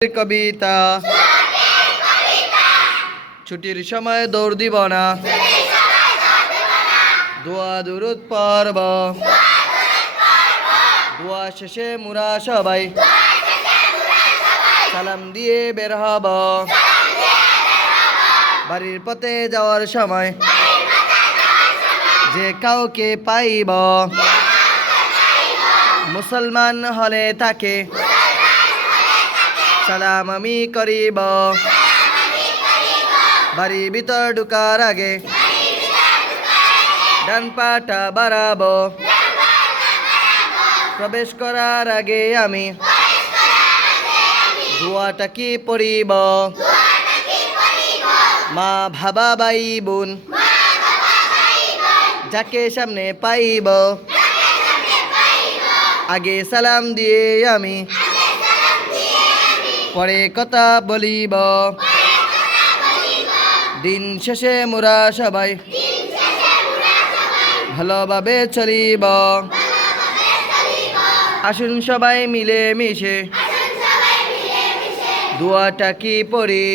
কবিতা ছুটির সময় দৌড় দিব না, দোয়া দুরুদ পড়ব, দোয়া শেষে মুরা সবাই সালাম দিয়ে বের হব। বাড়ির পথে যাওয়ার সময় যে কাউকে পাইব, মুসলমান হলে তাকে সালাম আমি করিব। বাড়ির ভিতর ঢুকার আগে ডান পাটা বাড়াবো, প্রবেশ করার আগে আমি দোয়াটা কি পড়িব। মা ভাবা ভাই বোন যাকে সামনে পাইব, আগে সালাম দিয়ে আমি পরে কথা বলিব। দিন শেষে মোরা সবাই ভালোভাবে চলিব। আসুন সবাই মিলে মিশে দোয়াটা কি পড়ি,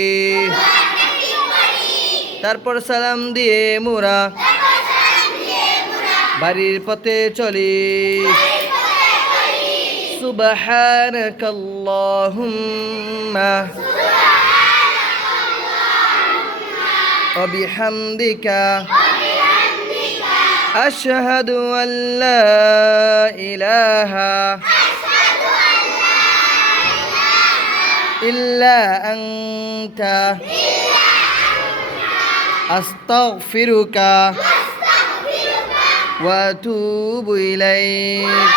তারপর সালাম দিয়ে মোরা বাড়ির পথে চলি। সুবহানাকাল্লাহুম্মা ওয়া বিহামদিকা আশহাদু আল্লা ইলাহা ইল্লা আনতা আস্তাগফিরুকা ওয়া আতুবু ইলাইক।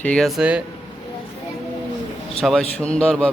ঠিক আছে, সবাই সুন্দরভাবে